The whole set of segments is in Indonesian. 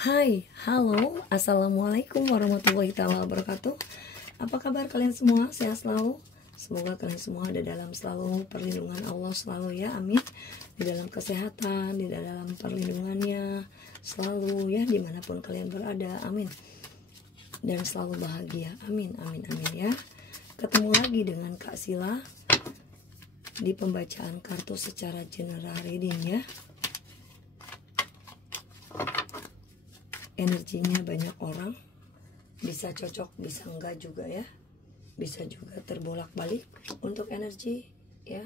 Hai, halo, assalamualaikum warahmatullahi taala wabarakatuh. Apa kabar kalian semua? Sehat selalu? Semoga kalian semua ada dalam selalu perlindungan Allah selalu ya, amin. Di dalam kesehatan, di dalam perlindungannya selalu ya, dimanapun kalian berada, amin. Dan selalu bahagia, amin, amin, amin ya. Ketemu lagi dengan Kak Sila di pembacaan kartu secara general reading ya. Energinya banyak orang, bisa cocok, bisa enggak juga ya, bisa juga terbolak-balik untuk energi ya.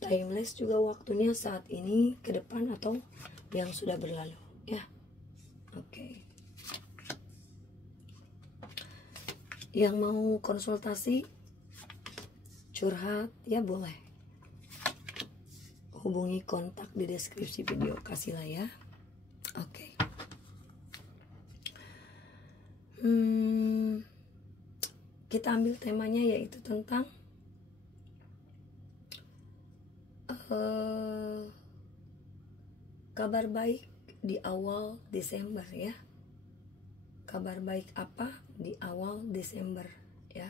Timeless juga waktunya saat ini, ke depan atau yang sudah berlalu ya. Oke. Yang mau konsultasi, curhat ya boleh hubungi kontak di deskripsi video kasih lah ya. Oke. Kita ambil temanya yaitu tentang kabar baik di awal Desember ya. Kabar baik apa di awal Desember ya.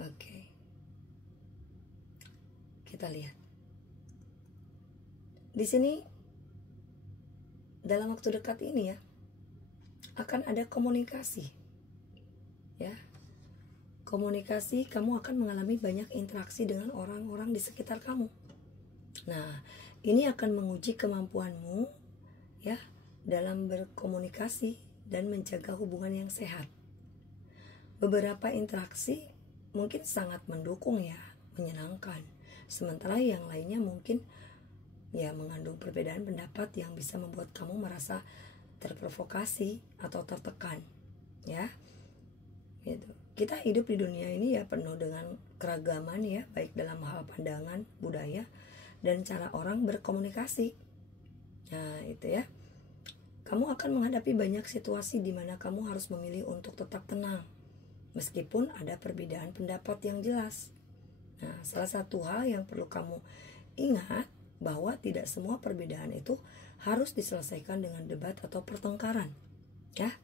Oke. Kita lihat. Di sini dalam waktu dekat ini ya akan ada komunikasi ya. Komunikasi, kamu akan mengalami banyak interaksi dengan orang-orang di sekitar kamu. Nah, ini akan menguji kemampuanmu ya dalam berkomunikasi dan menjaga hubungan yang sehat. Beberapa interaksi mungkin sangat mendukung ya, menyenangkan. Sementara yang lainnya mungkin ya mengandung perbedaan pendapat yang bisa membuat kamu merasa terprovokasi atau tertekan ya. Gitu. Kita hidup di dunia ini ya penuh dengan keragaman ya, baik dalam hal pandangan, budaya, dan cara orang berkomunikasi. Nah, itu ya. Kamu akan menghadapi banyak situasi di mana kamu harus memilih untuk tetap tenang, meskipun ada perbedaan pendapat yang jelas. Nah, salah satu hal yang perlu kamu ingat bahwa tidak semua perbedaan itu harus diselesaikan dengan debat atau pertengkaran. Ya.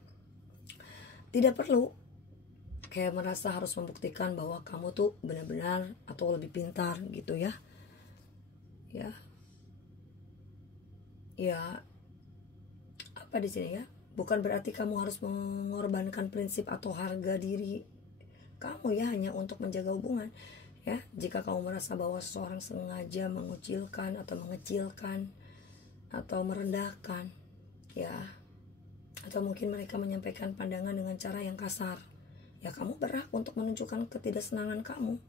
Tidak perlu kayak merasa harus membuktikan bahwa kamu tuh benar-benar atau lebih pintar gitu ya. Ya. Ya. Apa di sini ya? Bukan berarti kamu harus mengorbankan prinsip atau harga diri kamu ya hanya untuk menjaga hubungan. Ya, jika kamu merasa bahwa seseorang sengaja mengucilkan atau mengecilkan atau merendahkan, ya, atau mungkin mereka menyampaikan pandangan dengan cara yang kasar, ya kamu berhak untuk menunjukkan ketidaksenangan kamu,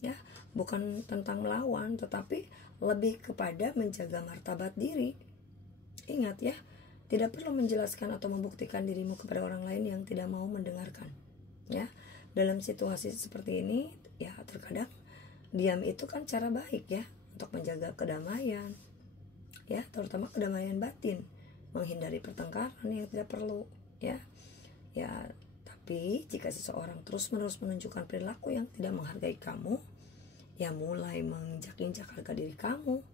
ya, bukan tentang melawan, tetapi lebih kepada menjaga martabat diri. Ingat ya, tidak perlu menjelaskan atau membuktikan dirimu kepada orang lain yang tidak mau mendengarkan, ya. Dalam situasi seperti ini, ya terkadang diam itu kan cara baik ya untuk menjaga kedamaian ya, terutama kedamaian batin, menghindari pertengkaran yang tidak perlu ya. Ya, tapi jika seseorang terus-menerus menunjukkan perilaku yang tidak menghargai kamu, ya mulai menginjak-injak harga diri kamu,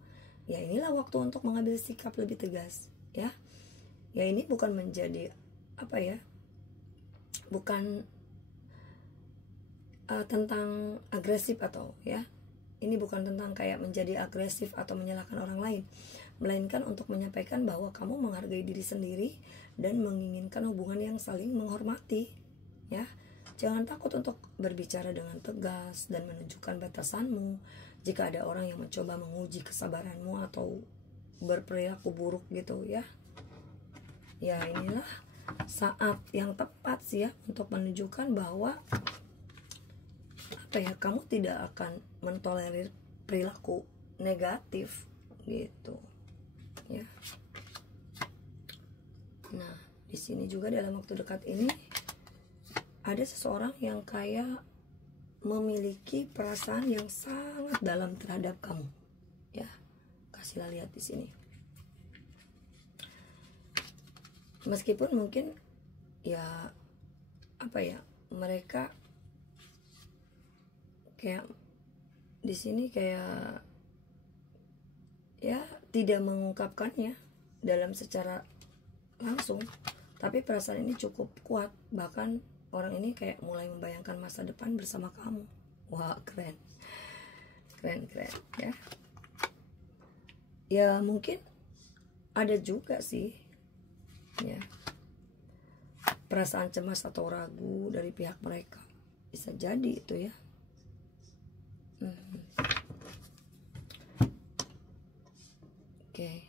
ya inilah waktu untuk mengambil sikap lebih tegas ya. Ya ini bukan menjadi apa ya, bukan tentang agresif atau ya, ini bukan tentang kayak menjadi agresif atau menyalahkan orang lain, melainkan untuk menyampaikan bahwa kamu menghargai diri sendiri dan menginginkan hubungan yang saling menghormati ya. Jangan takut untuk berbicara dengan tegas dan menunjukkan batasanmu jika ada orang yang mencoba menguji kesabaranmu atau berperilaku buruk gitu ya. Ya inilah saat yang tepat sih ya untuk menunjukkan bahwa apa ya, kamu tidak akan mentolerir perilaku negatif gitu ya. Nah, di sini juga dalam waktu dekat ini ada seseorang yang kayak memiliki perasaan yang sangat dalam terhadap kamu ya. Kasihlah lihat di sini. Meskipun mungkin ya apa ya, mereka kayak di sini kayak ya tidak mengungkapkannya dalam secara langsung, tapi perasaan ini cukup kuat. Bahkan orang ini kayak mulai membayangkan masa depan bersama kamu. Wah, keren ya. Ya mungkin ada juga sih ya perasaan cemas atau ragu dari pihak mereka, bisa jadi itu ya. Oke.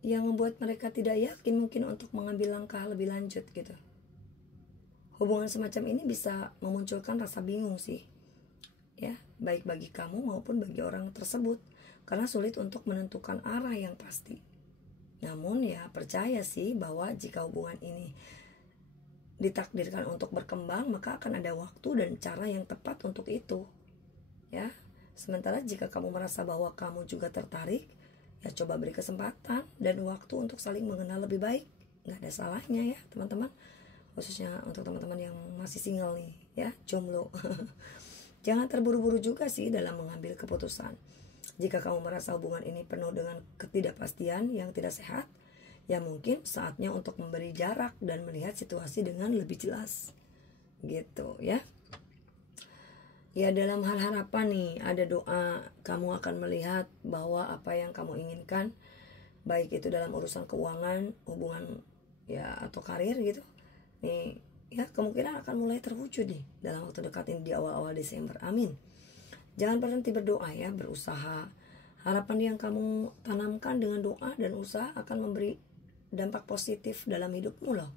Yang membuat mereka tidak yakin mungkin untuk mengambil langkah lebih lanjut gitu. Hubungan semacam ini bisa memunculkan rasa bingung sih ya, baik bagi kamu maupun bagi orang tersebut, karena sulit untuk menentukan arah yang pasti. Namun ya percaya sih bahwa jika hubungan ini ditakdirkan untuk berkembang, maka akan ada waktu dan cara yang tepat untuk itu ya. Sementara jika kamu merasa bahwa kamu juga tertarik, ya coba beri kesempatan dan waktu untuk saling mengenal lebih baik. Nggak ada salahnya ya teman-teman, khususnya untuk teman-teman yang masih single nih ya, jomblo. Jangan terburu-buru juga sih dalam mengambil keputusan. Jika kamu merasa hubungan ini penuh dengan ketidakpastian yang tidak sehat, ya mungkin saatnya untuk memberi jarak dan melihat situasi dengan lebih jelas gitu ya. Ya dalam hal harapan nih, ada doa, kamu akan melihat bahwa apa yang kamu inginkan, baik itu dalam urusan keuangan, hubungan ya atau karir gitu nih ya, kemungkinan akan mulai terwujud nih dalam waktu dekat ini di awal-awal Desember. Amin. Jangan berhenti berdoa ya, berusaha. Harapan yang kamu tanamkan dengan doa dan usaha akan memberi dampak positif dalam hidupmu loh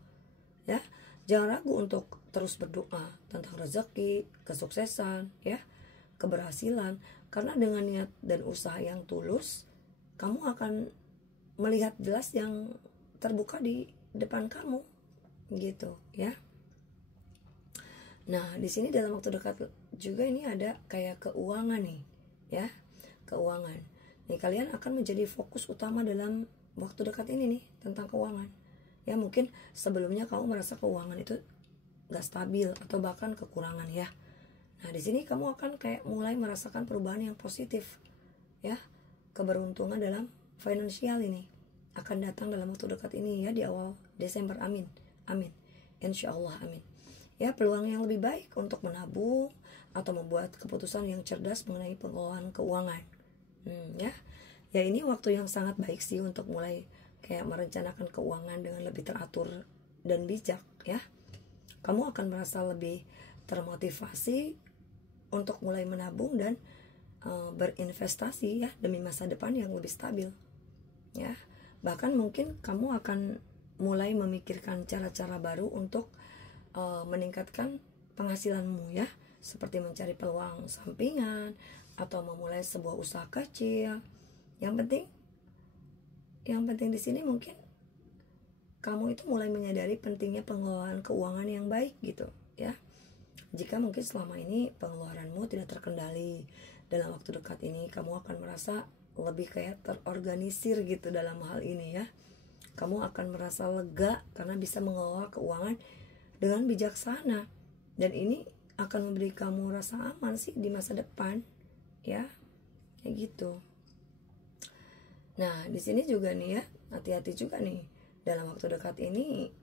ya. Jangan ragu untuk terus berdoa tentang rezeki, kesuksesan ya, keberhasilan, karena dengan niat dan usaha yang tulus, kamu akan melihat jelas yang terbuka di depan kamu gitu ya. Nah, di sini dalam waktu dekat juga ini ada kayak keuangan nih, ya. Keuangan. Nih kalian akan menjadi fokus utama dalam waktu dekat ini nih tentang keuangan. Ya mungkin sebelumnya kamu merasa keuangan itu gak stabil atau bahkan kekurangan ya. Nah, di sini kamu akan kayak mulai merasakan perubahan yang positif, ya. Keberuntungan dalam finansial ini akan datang dalam waktu dekat ini ya, di awal Desember. Amin. Amin. Insya Allah amin. Ya, peluang yang lebih baik untuk menabung atau membuat keputusan yang cerdas mengenai pengelolaan keuangan. Ya ini waktu yang sangat baik sih untuk mulai kayak merencanakan keuangan dengan lebih teratur dan bijak ya. Kamu akan merasa lebih termotivasi untuk mulai menabung dan berinvestasi ya, demi masa depan yang lebih stabil ya. Bahkan mungkin kamu akan mulai memikirkan cara-cara baru untuk meningkatkan penghasilanmu ya, seperti mencari peluang sampingan atau memulai sebuah usaha kecil. Yang penting di sini mungkin kamu itu mulai menyadari pentingnya pengelolaan keuangan yang baik gitu ya. Jika mungkin selama ini pengeluaranmu tidak terkendali, dalam waktu dekat ini kamu akan merasa lebih kayak terorganisir gitu dalam hal ini ya. Kamu akan merasa lega karena bisa mengelola keuangan dengan bijaksana, dan ini akan memberi kamu rasa aman sih di masa depan ya, kayak gitu. Nah, di sini juga nih ya, hati-hati juga nih dalam waktu dekat ini.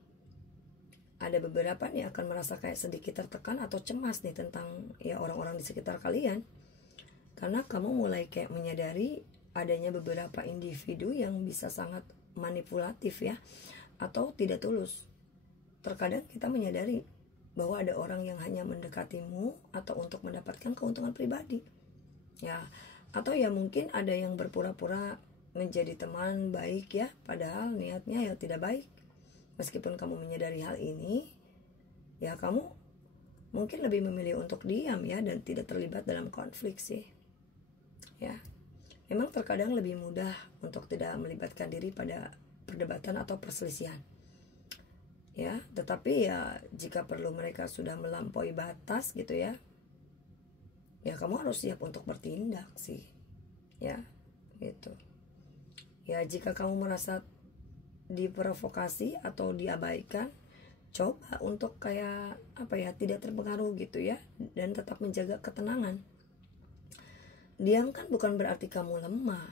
Ada beberapa nih akan merasa kayak sedikit tertekan atau cemas nih tentang ya orang-orang di sekitar kalian, karena kamu mulai kayak menyadari adanya beberapa individu yang bisa sangat manipulatif ya, atau tidak tulus. Terkadang kita menyadari bahwa ada orang yang hanya mendekatimu atau untuk mendapatkan keuntungan pribadi ya, atau ya mungkin ada yang berpura-pura menjadi teman baik ya, padahal niatnya ya tidak baik. Meskipun kamu menyadari hal ini, ya kamu mungkin lebih memilih untuk diam ya, dan tidak terlibat dalam konflik sih ya. Memang terkadang lebih mudah untuk tidak melibatkan diri pada perdebatan atau perselisihan ya, tetapi ya jika perlu mereka sudah melampaui batas gitu ya, ya kamu harus siap untuk bertindak sih ya, gitu ya. Jika kamu merasa diprovokasi atau diabaikan, coba untuk kayak apa ya, tidak terpengaruh gitu ya, dan tetap menjaga ketenangan diam kan bukan berarti kamu lemah,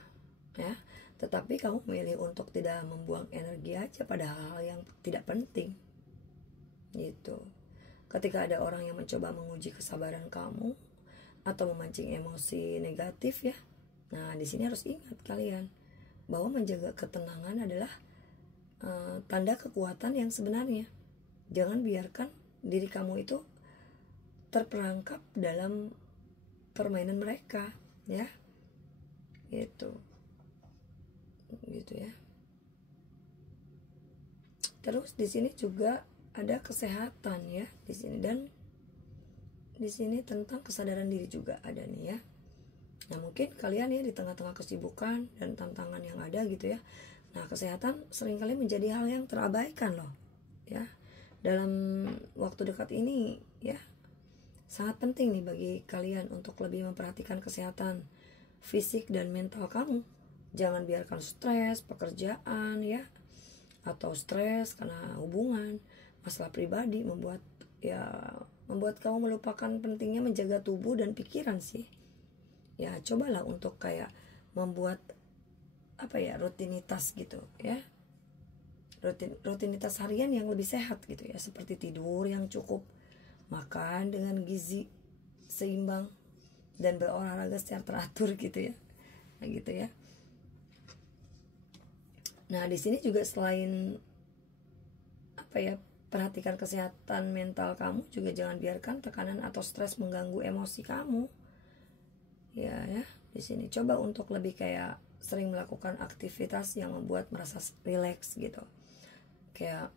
ya, tetapi kamu memilih untuk tidak membuang energi aja pada hal-hal yang tidak penting, gitu. Ketika ada orang yang mencoba menguji kesabaran kamu atau memancing emosi negatif, ya, nah di sini harus ingat kalian bahwa menjaga ketenangan adalah tanda kekuatan yang sebenarnya. Jangan biarkan diri kamu itu terperangkap dalam permainan mereka, ya, gitu ya. Terus di sini juga ada kesehatan, ya, di sini, dan di sini tentang kesadaran diri juga ada nih, ya. Nah mungkin kalian ya di tengah-tengah kesibukan dan tantangan yang ada gitu, ya. Nah kesehatan seringkali menjadi hal yang terabaikan loh, ya. Dalam waktu dekat ini, ya, sangat penting nih bagi kalian untuk lebih memperhatikan kesehatan fisik dan mental kamu. Jangan biarkan stres pekerjaan, ya, atau stres karena hubungan, masalah pribadi membuat kamu melupakan pentingnya menjaga tubuh dan pikiran sih. Ya, cobalah untuk kayak membuat rutinitas gitu, ya. Rutinitas harian yang lebih sehat gitu, ya, seperti tidur yang cukup, makan dengan gizi seimbang, dan berolahraga secara teratur gitu, ya. Nah gitu, ya. Nah di sini juga selain perhatikan kesehatan mental kamu, juga jangan biarkan tekanan atau stres mengganggu emosi kamu. Ya, di sini coba untuk lebih kayak sering melakukan aktivitas yang membuat merasa rileks gitu. Kayak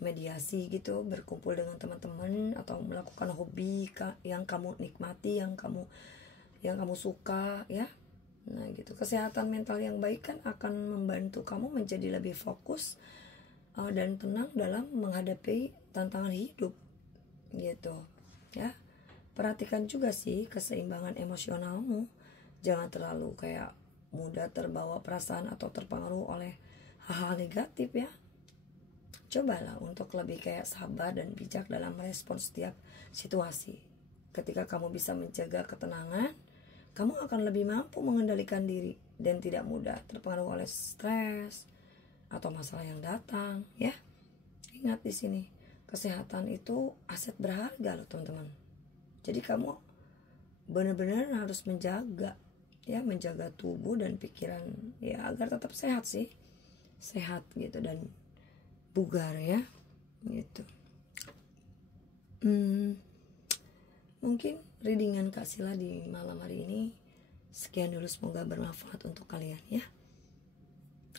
mediasi gitu, berkumpul dengan teman-teman, atau melakukan hobi yang kamu nikmati, yang kamu suka, ya. Nah gitu, kesehatan mental yang baik kan akan membantu kamu menjadi lebih fokus dan tenang dalam menghadapi tantangan hidup, gitu, ya. Perhatikan juga sih keseimbangan emosionalmu. Jangan terlalu kayak mudah terbawa perasaan atau terpengaruh oleh hal-hal negatif, ya. Cobalah untuk lebih kayak sabar dan bijak dalam merespon setiap situasi. Ketika kamu bisa menjaga ketenangan, kamu akan lebih mampu mengendalikan diri dan tidak mudah terpengaruh oleh stres atau masalah yang datang, ya. Ingat di sini, kesehatan itu aset berharga loh, teman-teman. Jadi kamu benar-benar harus menjaga tubuh dan pikiran, ya, agar tetap sehat gitu, dan bugar, ya, gitu. Mungkin readingan Kak Sila di malam hari ini sekian dulu, semoga bermanfaat untuk kalian, ya.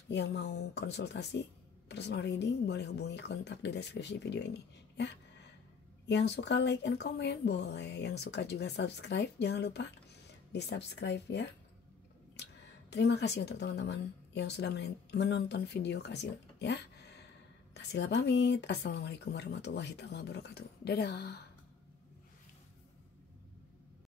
Yang mau konsultasi personal reading boleh hubungi kontak di deskripsi video ini, ya. Yang suka like and comment boleh, yang suka juga subscribe, jangan lupa di subscribe, ya. Terima kasih untuk teman-teman yang sudah menonton video Kak Sila, ya. Kak Sila pamit. Assalamualaikum warahmatullahi wabarakatuh. Dadah.